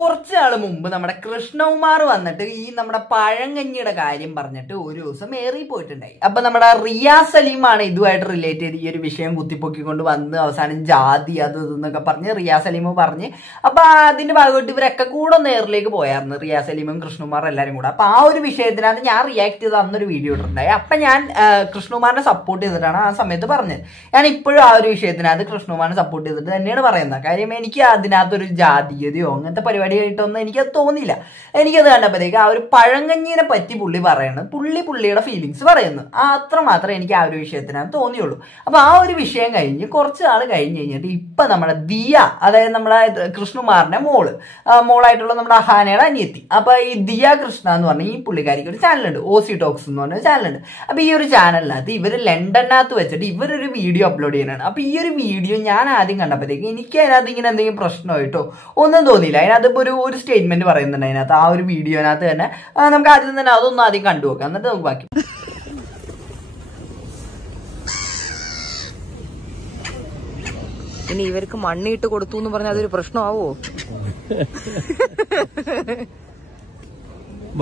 കുറച്ച് നാൾ മുമ്പ് നമ്മുടെ കൃഷ്ണകുമാർ വന്നിട്ട് ഈ നമ്മുടെ പഴങ്കഞ്ഞിയുടെ കാര്യം പറഞ്ഞിട്ട് ഒരു ദിവസം ഏറി പോയിട്ടുണ്ടായി. അപ്പൊ നമ്മുടെ റിയാസ് സലീമാണ് ഇതുമായിട്ട് റിലേറ്റ് ചെയ്ത് ഈ ഒരു വിഷയം കുത്തിപ്പൊക്കിക്കൊണ്ട് വന്ന് അവസാനം ജാതി അത് ഇതെന്നൊക്കെ പറഞ്ഞ് റിയാസ് സലീം പറഞ്ഞ് അപ്പൊ അതിന്റെ ഭാഗമായിട്ട് ഇവരൊക്കെ കൂടെ ഒന്ന് ഏറിലേക്ക് പോയായിരുന്നു, റിയാസ് സലീമും കൃഷ്ണകുമാറും എല്ലാവരും കൂടെ. അപ്പൊ ആ ഒരു വിഷയത്തിനകത്ത് ഞാൻ റിയാക്ട് ചെയ്ത് അന്നൊരു വീഡിയോ ഇട്ടിട്ടുണ്ടായി. അപ്പൊ ഞാൻ കൃഷ്ണകുമാറിനെ സപ്പോർട്ട് ചെയ്തിട്ടാണ് ആ സമയത്ത് പറഞ്ഞത്. ഞാൻ ഇപ്പോഴും ആ ഒരു വിഷയത്തിനകത്ത് കൃഷ്ണകുമാറിനെ സപ്പോർട്ട് ചെയ്തിട്ട് തന്നെയാണ് പറയുന്നത്. കാര്യം എനിക്ക് അതിനകത്തൊരു ജാതീയതയോ അങ്ങനത്തെ പരിപാടിയായിട്ടൊന്നും എനിക്കത് തോന്നിയില്ല. എനിക്കത് കണ്ടപ്പോഴത്തേക്ക് ആ ഒരു പഴങ്കഞ്ഞിനെ പറ്റി പുള്ളി പറയുന്നത്, പുള്ളിയുടെ ഫീലിങ്സ് പറയുന്നു, അത്രമാത്രം എനിക്ക് ആ ഒരു വിഷയത്തിനകത്ത് തോന്നിയുള്ളൂ. അപ്പൊ ആ ഒരു വിഷയം കഴിഞ്ഞ് കുറച്ച് നാൾ കഴിഞ്ഞ് കഴിഞ്ഞിട്ട് ഇപ്പൊ നമ്മുടെ ദിയ, അതായത് നമ്മുടെ കൃഷ്ണകുമാറിന്റെ മോളായിട്ടുള്ള നമ്മുടെ അഹാനയുടെ അനിയത്തി, അപ്പൊ ഈ ദിയ കൃഷ്ണ എന്ന് പറഞ്ഞ ഈ പുള്ളിക്കാരിക്ക് ഒരു ചാനലുണ്ട്, ഓസി ടോക്സ് എന്ന് പറഞ്ഞ ചാനലുണ്ട്. അപ്പൊ ഈ ഒരു ചാനലിനകത്ത് ഇവര് ലണ്ടനകത്ത് വെച്ചിട്ട് ഇവരൊരു വീഡിയോ അപ്ലോഡ് ചെയ്യാനാണ്. അപ്പൊ ഈ ഒരു വീഡിയോ ഞാൻ ആദ്യം കണ്ടപ്പോഴത്തേക്ക് എനിക്ക് അതിനകത്ത് ഇങ്ങനെ എന്തെങ്കിലും പ്രശ്നമായിട്ടോ ഒന്നും തോന്നിയില്ല. അതിനകത്ത് ഒരു സ്റ്റേറ്റ്മെന്റ് പറയുന്നുണ്ട് അതിനകത്ത്, ആ ഒരു വീഡിയോനകത്ത് തന്നെ. നമുക്ക് ആദ്യം തന്നെ അതൊന്നും ആദ്യം കണ്ടു നോക്കാം, എന്നിട്ട് നമുക്ക് ബാക്കി. ഇനി ഇവർക്ക് മണ്ണിട്ട് കൊടുത്തു എന്ന് പറഞ്ഞാൽ അതൊരു പ്രശ്നമാവോ?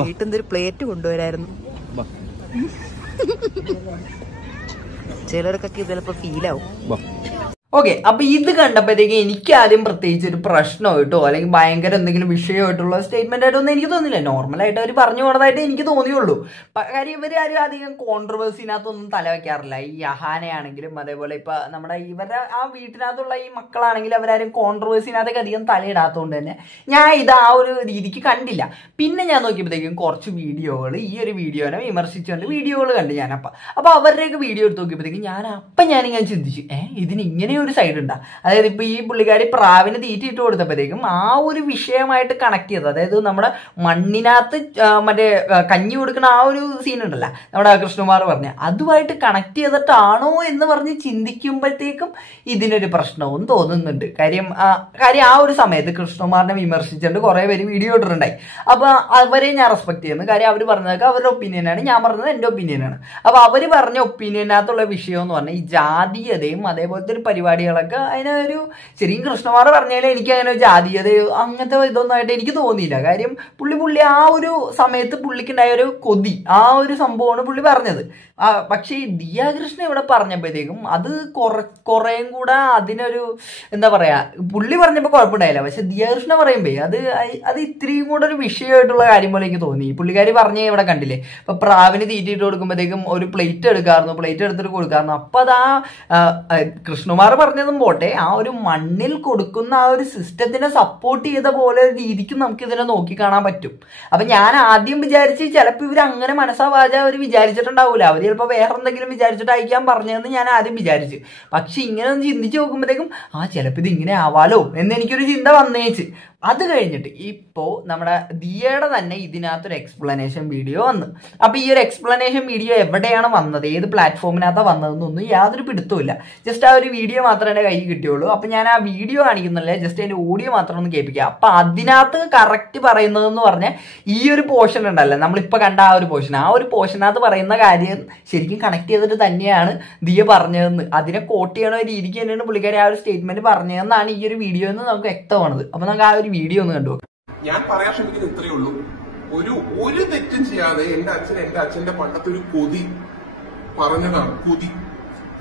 വീട്ടിൽ പ്ലേറ്റ് കൊണ്ടുവരായിരുന്നു. ചിലർക്കൊക്കെ ചിലപ്പോ ഫീലാവും. ഓക്കെ, അപ്പൊ ഇത് കണ്ടപ്പോഴത്തേക്ക് എനിക്ക് ആദ്യം പ്രത്യേകിച്ച് ഒരു പ്രശ്നമായിട്ടോ അല്ലെങ്കിൽ ഭയങ്കര എന്തെങ്കിലും വിഷയമായിട്ടുള്ള സ്റ്റേറ്റ്മെന്റ് ആയിട്ടൊന്നും എനിക്ക് തോന്നില്ല. നോർമലായിട്ട് അവർ പറഞ്ഞു പോണതായിട്ട് എനിക്ക് തോന്നിയുള്ളൂ. കാര്യം ഇവരാരും അധികം കോൺട്രവേഴ്സിനകത്തൊന്നും തലവെക്കാറില്ല. ഈ അഹാനയാണെങ്കിലും അതേപോലെ ഇപ്പൊ നമ്മുടെ ഇവരുടെ ആ വീട്ടിനകത്തുള്ള ഈ മക്കളാണെങ്കിലും അവരാരും കോൺട്രവേഴ്സിനകത്തൊക്കെ അധികം തലയിടാത്തതുകൊണ്ട് തന്നെ ഞാൻ ഇത് ആ ഒരു രീതിക്ക് കണ്ടില്ല. പിന്നെ ഞാൻ നോക്കിയപ്പോഴത്തേക്കും കുറച്ച് വീഡിയോകൾ ഈ ഒരു വീഡിയോനെ വിമർശിച്ചുകൊണ്ട് വീഡിയോകൾ കണ്ടു ഞാൻ. അപ്പൊ അവരുടെയൊക്കെ വീഡിയോ എടുത്ത് നോക്കിയപ്പോഴത്തേക്കും ഞാനിങ്ങനെ ചിന്തിച്ചു, ഇതിന് ഇങ്ങനെ ഒരു സൈഡ് ഉണ്ടാ. അതായത് ഇപ്പൊ ഈ പുള്ളിക്കാരി പ്രാവിന് തീറ്റിയിട്ട് കൊടുത്തപ്പോഴത്തേക്കും ആ ഒരു വിഷയമായിട്ട് കണക്ട് ചെയ്തത്, അതായത് നമ്മുടെ മണ്ണിനകത്ത് മറ്റേ കഞ്ഞി കൊടുക്കുന്ന ആ ഒരു സീൻ ഉണ്ടല്ലോ നമ്മുടെ കൃഷ്ണകുമാർ പറഞ്ഞ, അതുമായിട്ട് കണക്ട് ചെയ്തിട്ടാണോ എന്ന് പറഞ്ഞ് ചിന്തിക്കുമ്പോഴത്തേക്കും ഇതിനൊരു പ്രശ്നവും തോന്നുന്നുണ്ട്. കാര്യം ആ ഒരു സമയത്ത് കൃഷ്ണകുമാറിനെ വിമർശിച്ചുകൊണ്ട് കുറെ പേര് വീഡിയോ ഇട്ടിട്ടുണ്ടായി. അപ്പൊ അവരെ ഞാൻ റെസ്പെക്ട് ചെയ്യുന്നു. കാര്യം അവർ പറഞ്ഞതൊക്കെ അവരുടെ ഒപ്പീനിയനാണ്, ഞാൻ പറഞ്ഞത് എന്റെ ഒപ്പീനിയനാണ്. അപ്പൊ അവര് പറഞ്ഞ ഒപ്പീനിയനകത്തുള്ള വിഷയം എന്ന് പറഞ്ഞാൽ ഈ ജാതീയതയും അതേപോലത്തെ ഒരു പരിപാടികളൊക്കെ അതിനൊരു ശരിക്കും കൃഷ്ണകുമാർ പറഞ്ഞാലേ എനിക്ക് അങ്ങനെ ജാതീയതയോ അങ്ങനത്തെ ഇതൊന്നും ആയിട്ട് എനിക്ക് തോന്നിയില്ല. കാര്യം പുള്ളി ആ ഒരു സമയത്ത് പുള്ളിക്കുണ്ടായ ഒരു കൊതി, ആ ഒരു സംഭവമാണ് പുള്ളി പറഞ്ഞത്. പക്ഷേ ഈ ദിയ കൃഷ്ണ ഇവിടെ പറഞ്ഞപ്പോഴത്തേക്കും അത് കുറേയും കൂടെ അതിനൊരു എന്താ പറയാ, പുള്ളി പറഞ്ഞപ്പോൾ കുഴപ്പമുണ്ടായില്ല. പക്ഷെ ദിയ കൃഷ്ണ പറയുമ്പോ അത് ഇത്രയും കൂടെ ഒരു വിഷയമായിട്ടുള്ള കാര്യം പോലെ എനിക്ക് തോന്നി. പുള്ളിക്കാരി പറഞ്ഞ ഇവിടെ കണ്ടില്ലേ, ഇപ്പൊ പ്രാവിന് തീറ്റിയിട്ട് കൊടുക്കുമ്പോഴത്തേക്കും ഒരു പ്ലേറ്റ് എടുത്തിട്ട് കൊടുക്കാറുന്നു. അപ്പൊ അത് കൃഷ്ണകുമാർ പറഞ്ഞതും പോട്ടെ, ആ ഒരു മണ്ണിൽ കൊടുക്കുന്ന ആ ഒരു സിസ്റ്റത്തിനെ സപ്പോർട്ട് ചെയ്ത പോലെ ഒരു രീതിക്കും നമുക്ക് ഇതിനെ നോക്കി കാണാൻ പറ്റും. അപ്പൊ ഞാൻ ആദ്യം വിചാരിച്ച് ചിലപ്പോൾ ഇവർ അങ്ങനെ മനസ്സാവാതെ അവർ വിചാരിച്ചിട്ടുണ്ടാവൂല, അവർ ചിലപ്പോൾ വേറെ എന്തെങ്കിലും വിചാരിച്ചിട്ടായിരിക്കാം പറഞ്ഞതെന്ന് ഞാൻ ആദ്യം വിചാരിച്ചു. പക്ഷെ ഇങ്ങനെ ഒന്ന് ചിന്തിച്ച് നോക്കുമ്പോഴത്തേക്കും ചിലപ്പോൾ ഇത് ഇങ്ങനെ ആവാലോ എന്ന് എനിക്കൊരു ചിന്ത വന്നേച്ച്. അത് കഴിഞ്ഞിട്ട് ഇപ്പോ നമ്മുടെ ദിയയുടെ തന്നെ ഇതിനകത്തൊരു എക്സ്പ്ലനേഷൻ വീഡിയോ വന്നു. അപ്പൊ ഈ ഒരു എക്സ്പ്ലനേഷൻ വീഡിയോ എവിടെയാണ് വന്നത്, ഏത് പ്ലാറ്റ്ഫോമിനകത്താണ് വന്നതെന്നൊന്നും യാതൊരു പിടുത്തമില്ല. ജസ്റ്റ് ആ ഒരു വീഡിയോ മാത്രമേ എൻ്റെ കയ്യിൽ കിട്ടിയുള്ളൂ. അപ്പൊ ഞാൻ ആ വീഡിയോ കാണിക്കുന്നില്ല, ജസ്റ്റ് അതിന്റെ ഓഡിയോ മാത്രം ഒന്ന് കേൾപ്പിക്കുക. അപ്പൊ അതിനകത്ത് കറക്റ്റ് പറയുന്നതെന്ന് പറഞ്ഞാൽ ഈ ഒരു പോർഷൻ ഉണ്ടല്ലോ, നമ്മളിപ്പോ കണ്ട ആ ഒരു പോർഷനകത്ത് പറയുന്ന കാര്യം ശരിക്കും കണക്ട് ചെയ്തിട്ട് തന്നെയാണ് ദിയ പറഞ്ഞതെന്ന്, അതിനെ കോട്ട് ചെയ്യണ രീതിക്ക് തന്നെയാണ് പുള്ളിക്കാരി ആ ഒരു സ്റ്റേറ്റ്മെന്റ് പറഞ്ഞതെന്നാണ് ഈ ഒരു വീഡിയോ എന്ന് നമുക്ക് വ്യക്തമാണത്. അപ്പൊ നമുക്ക് ആ ഒരു വീഡിയോ ഒന്ന് കണ്ടു. ഞാൻ പറയാൻ ശ്രമിക്കുന്നത് ഇത്രയേ ഉള്ളൂ, ഒരു തെറ്റും ചെയ്യാതെ എന്റെ അച്ഛന്റെ പണ്ടത്തെ ഒരു കൊതി പറഞ്ഞതാണ്.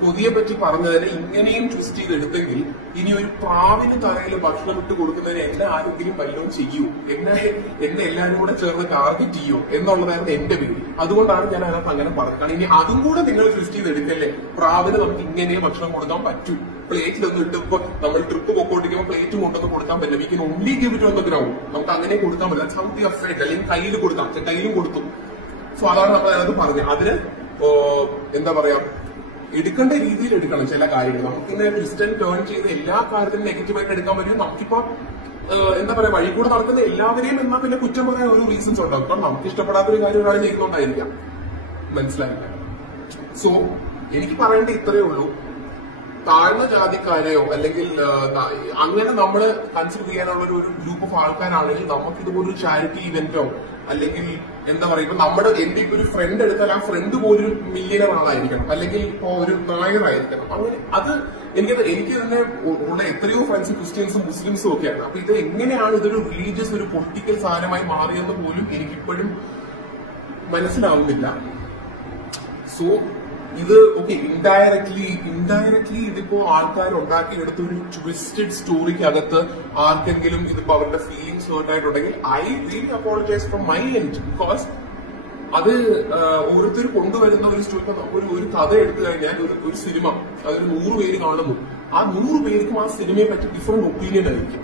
കൊതിയെ പറ്റി പറഞ്ഞതിനെ ഇങ്ങനെയും ട്വിസ്റ്റ് ചെയ്തെടുത്തെങ്കിൽ ഇനി ഒരു പ്രാവിന് തറയിൽ ഭക്ഷണം ഇട്ട് കൊടുക്കുന്നതിന് എന്നെ ആരെങ്കിലും വല്ലതും ചെയ്യൂ, എന്നെ എല്ലാവരും കൂടെ ചേർന്ന് ടാർഗറ്റ് ചെയ്യൂ എന്നുള്ളതായിരുന്നു എന്റെ പേര്. അതുകൊണ്ടാണ് ഞാൻ അതിനകത്ത് അങ്ങനെ പറഞ്ഞത്. കാരണം ഇനി അതും കൂടെ നിങ്ങൾ ട്വിസ്റ്റ് ചെയ്തെടുക്കല്ലേ, പ്രാവിന് നമുക്ക് ഇങ്ങനെ ഭക്ഷണം കൊടുക്കാൻ പറ്റൂ, പ്ലേറ്റിലൊന്നും ഇട്ട് ഇപ്പൊ നമ്മൾ ട്രിപ്പ് പൊക്കോട്ടിക്കുമ്പോൾ പ്ലേറ്റ് കൊണ്ടൊന്നും കൊടുക്കാൻ പറ്റില്ല. We can only give it on the ground, നമുക്ക് അങ്ങനെ കൊടുക്കാൻ പറ്റില്ല. സംതിങ് അഫ്രൈഡ്, അല്ലെങ്കിൽ കയ്യിൽ കൊടുക്കാം, കയ്യിലും കൊടുത്തു. സോ അതാണ് നമ്മൾ അതിനകത്ത് പറഞ്ഞത്. അതിന് എന്താ പറയാ, എടുക്കേണ്ട രീതിയിൽ എടുക്കണം ചില കാര്യങ്ങൾ. നമുക്കിങ്ങനെ ട്വിസ്റ്റ് ആൻഡ് ടേൺ ചെയ്ത് എല്ലാ കാര്യത്തിനും നെഗറ്റീവായിട്ട് എടുക്കാൻ പറ്റും. നമുക്കിപ്പോ എന്താ പറയാ, വഴി കൂടെ നടക്കുന്ന എല്ലാവരെയും എന്നാൽ പിന്നെ കുറ്റം പറയാൻ ഒരു റീസൺസ് ഉണ്ടാവും. ഇപ്പൊ നമുക്ക് ഇഷ്ടപ്പെടാത്തൊരു കാര്യം ഒരാൾ ചെയ്യുന്നോണ്ടായിരിക്കാം, മനസ്സിലായില്ല. സോ എനിക്ക് പറയേണ്ട ഇത്രയേ ഉള്ളൂ, താഴ്ന്ന ജാതിക്കാരെയോ അല്ലെങ്കിൽ അങ്ങനെ നമ്മൾ കൺസിഡർ ചെയ്യാനുള്ള ഒരു ഗ്രൂപ്പ് ഓഫ് ആൾക്കാരാണെങ്കിൽ നമുക്ക് ഇതുപോലൊരു ചാരിറ്റി ഇവന്റോ അല്ലെങ്കിൽ എന്താ പറയുക, ഇപ്പൊ എന്റെ ഇപ്പൊ ഒരു ഫ്രണ്ട് എടുത്താൽ ആ ഫ്രണ്ട് പോലും മില്യണർ ആളായിരിക്കണം, അല്ലെങ്കിൽ ഇപ്പോ ഒരു നായറായിരിക്കണം. അങ്ങനെ അത് എനിക്ക് തന്നെ ഉള്ള എത്രയോ ഫ്രണ്ട്സ് ക്രിസ്ത്യൻസും മുസ്ലിംസും ഒക്കെയാണ്. അപ്പൊ ഇത് എങ്ങനെയാണ് ഇതൊരു റിലീജിയസ് ഒരു പൊളിറ്റിക്കൽ സാധനമായി മാറിയെന്ന് പോലും എനിക്കിപ്പോഴും മനസ്സിലാവുന്നില്ല. സോ ഇത് ഓക്കെ, ഇൻഡയറക്ട്ലി ഇതിപ്പോ ആൾക്കാർ ഉണ്ടാക്കിയെടുത്ത ഒരു ട്വിസ്റ്റഡ് സ്റ്റോറിക്ക് അകത്ത് ആർക്കെങ്കിലും ഇതിപ്പോ അവരുടെ ഫീലിംഗ്സ് ഹേർട്ട് ആയിട്ടുണ്ടെങ്കിൽ I really apologise from my end. Because അത് ഓരോരുത്തർ കൊണ്ടുവരുന്ന ഒരു സ്റ്റോറി, ഒരു കഥ എടുത്തു കഴിഞ്ഞാൽ ഒരു സിനിമ അതിൽ 100 പേര് കാണുന്നു. ആ 100 പേർക്കും ആ സിനിമയെ പറ്റി ഡിഫറെന്റ് ഒപ്പീനിയൻ ആയിരിക്കും.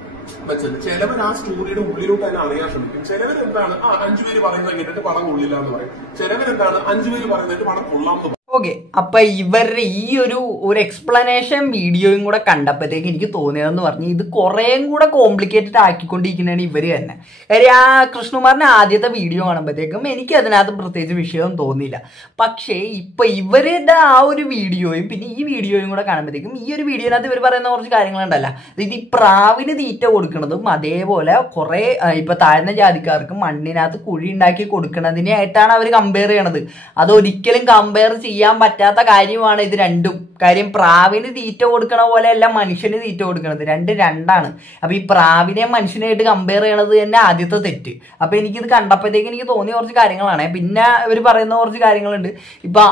ചിലവർ ആ സ്റ്റോറിയുടെ ഉള്ളിലോട്ട് തന്നെ അറിയാൻ ശ്രമിക്കും. ചിലവരെന്താണ് 5 പേര് പറയുന്നത് കേട്ടിട്ട് പടം കൊള്ളില്ല എന്ന് പറയും. ചിലവരെന്താണ് 5 പേര് പറയുന്നത് പടം കൊള്ളാം എന്ന് പറയും. ഓക്കെ, അപ്പൊ ഇവരുടെ ഈ ഒരു എക്സ്പ്ലനേഷൻ വീഡിയോയും കൂടെ കണ്ടപ്പോഴത്തേക്ക് എനിക്ക് തോന്നിയതെന്ന് പറഞ്ഞാൽ ഇത് കുറേയും കൂടെ കോംപ്ലിക്കേറ്റഡ് ആക്കിക്കൊണ്ടിരിക്കുന്നതാണ് ഇവര് തന്നെ. കാര്യം ആ കൃഷ്ണകുമാറിന്റെ ആദ്യത്തെ വീഡിയോ കാണുമ്പോഴത്തേക്കും എനിക്ക് അതിനകത്ത് പ്രത്യേകിച്ച് വിഷയം തോന്നിയില്ല. പക്ഷേ ഇപ്പൊ ഇവരുടെ ആ ഒരു വീഡിയോയും പിന്നെ ഈ വീഡിയോയും കൂടെ കാണുമ്പോഴത്തേക്കും ഈ ഒരു വീഡിയോനകത്ത് ഇവർ പറയുന്ന കുറച്ച് കാര്യങ്ങളുണ്ടല്ല, ഇത് ഈ പ്രാവിന് തീറ്റ കൊടുക്കുന്നതും അതേപോലെ കുറെ ഇപ്പൊ താഴ്ന്ന ജാതിക്കാർക്ക് മണ്ണിനകത്ത് കുഴി ഉണ്ടാക്കി കൊടുക്കുന്നതിനായിട്ടാണ് അവർ കമ്പയർ ചെയ്യണത്. അതൊരിക്കലും കമ്പയർ ചെയ്യാൻ പറ്റാത്ത കാര്യമാണ് ഇത് രണ്ടും. കാര്യം പ്രാവിന് തീറ്റ കൊടുക്കണ പോലെയല്ല മനുഷ്യന് തീറ്റ കൊടുക്കണത്, രണ്ടാണ്. അപ്പൊ ഈ പ്രാവിനെ മനുഷ്യനായിട്ട് കമ്പയർ ചെയ്യണത് തന്നെ ആദ്യത്തെ തെറ്റ്. അപ്പൊ എനിക്കിത് കണ്ടപ്പോഴത്തേക്ക് എനിക്ക് തോന്നിയ കുറച്ച് കാര്യങ്ങളാണ്. പിന്നെ ഇവർ പറയുന്ന കുറച്ച് കാര്യങ്ങളുണ്ട്. ഇപ്പൊ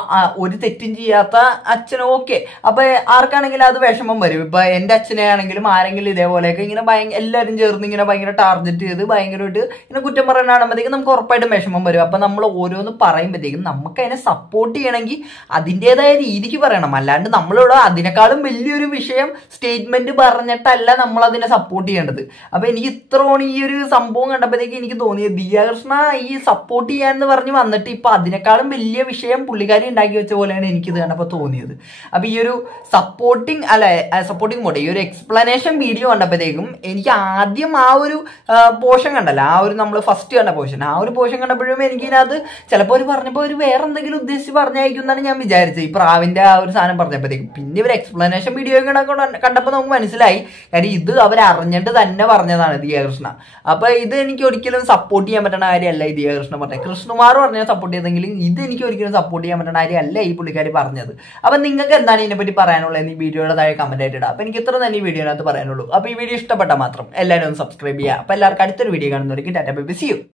ഒരു തെറ്റും ചെയ്യാത്ത അച്ഛനോ ഓക്കെ, അപ്പൊ ആർക്കാണെങ്കിലും അത് വിഷമം വരും. ഇപ്പൊ എന്റെ അച്ഛനെ ആണെങ്കിലും ആരെങ്കിലും ഇതേപോലെയൊക്കെ ഇങ്ങനെ എല്ലാവരും ചേർന്ന് ഇങ്ങനെ ഭയങ്കര ടാർഗറ്റ് ചെയ്ത് ഭയങ്കരമായിട്ട് ഇങ്ങനെ കുറ്റം പറയാനാകുമ്പോഴത്തേക്കും നമുക്ക് ഉറപ്പായിട്ടും വിഷമം വരും. അപ്പൊ നമ്മൾ ഓരോന്ന് പറയുമ്പോഴത്തേക്കും നമുക്ക് അതിനെ സപ്പോർട്ട് ചെയ്യണമെങ്കിൽ അതിൻ്റെതായ രീതിക്ക് പറയണം. അല്ലാണ്ട് നമ്മളിവിടെ അതിനേക്കാളും വലിയൊരു വിഷയം സ്റ്റേറ്റ്മെന്റ് പറഞ്ഞിട്ടല്ല നമ്മൾ അതിനെ സപ്പോർട്ട് ചെയ്യേണ്ടത്. അപ്പൊ എനിക്ക് ഇത്രയാണ് ഈ ഒരു സംഭവം കണ്ടപ്പോഴത്തേക്ക് എനിക്ക് തോന്നിയത്, ദിയാകൃഷ്ണ ഈ സപ്പോർട്ട് ചെയ്യാന്ന് പറഞ്ഞ് വന്നിട്ട് ഇപ്പൊ അതിനേക്കാളും വലിയ വിഷയം പുള്ളിക്കാരി ഉണ്ടാക്കി വെച്ച പോലെയാണ് എനിക്കിത് കണ്ടപ്പോൾ തോന്നിയത്. അപ്പൊ ഈ ഒരു സപ്പോർട്ടിങ് മോഡ് ഈ ഒരു എക്സ്പ്ലനേഷൻ വീഡിയോ കണ്ടപ്പോഴത്തേക്കും എനിക്ക് ആദ്യം ആ ഒരു പോർഷൻ കണ്ടല്ലോ, ആ ഒരു നമ്മൾ ഫസ്റ്റ് കണ്ട പോർഷൻ, ആ ഒരു പോർഷൻ കണ്ടപ്പോഴും എനിക്കിതിനകത്ത് ചിലപ്പോൾ അവർ പറഞ്ഞപ്പോൾ ഒരു വേറെ എന്തെങ്കിലും ഉദ്ദേശിച്ച് പറഞ്ഞായിരിക്കും എന്നാണ് ഞാൻ വിചാരിച്ചത്, ഈ പ്രാവിന്റെ ആ ഒരു സാധനം പറഞ്ഞപ്പോഴത്തേക്കും. പിന്നെ ഇവർ എക്സ്പ്ലനേഷൻ വീഡിയോ കണ്ടപ്പോൾ നമുക്ക് മനസ്സിലായി കാര്യം ഇത് അവർ അറിഞ്ഞിട്ട് തന്നെ പറഞ്ഞതാണ് ദിയാകൃഷ്ണ. അപ്പൊ ഇത് എനിക്ക് ഒരിക്കലും സപ്പോർട്ട് ചെയ്യാൻ പറ്റുന്ന കാര്യമല്ല ഈ ദിയാകൃഷ്ണ പറഞ്ഞത്. കൃഷ്ണകുമാർ പറഞ്ഞാൽ സപ്പോർട്ട് ചെയ്തെങ്കിലും ഇത് എനിക്ക് ഒരിക്കലും സപ്പോർട്ട് ചെയ്യാൻ പറ്റുന്ന കാര്യമല്ല ഈ പുള്ളിക്കാരി പറഞ്ഞത്. അപ്പൊ നിങ്ങൾക്ക് എന്താണ് ഇതിനെപ്പറ്റി പറയാനുള്ളത് ഈ വീഡിയോയുടെ താഴെ കമന്റ് ആയിട്ട് ഇടാം. അപ്പൊ എനിക്ക് ഇത്ര തന്നെ ഈ വീഡിയോനകത്ത് പറയാനുള്ളൂ. അപ്പൊ ഈ വീഡിയോ ഇഷ്ടപ്പെട്ടാൽ മാത്രം എല്ലാവരും ഒന്ന് സബ്സ്ക്രൈബ് ചെയ്യുക. അപ്പൊ എല്ലാവർക്കും അടുത്തൊരു വീഡിയോ കാണുന്നവർക്ക് tata bye bye, see U.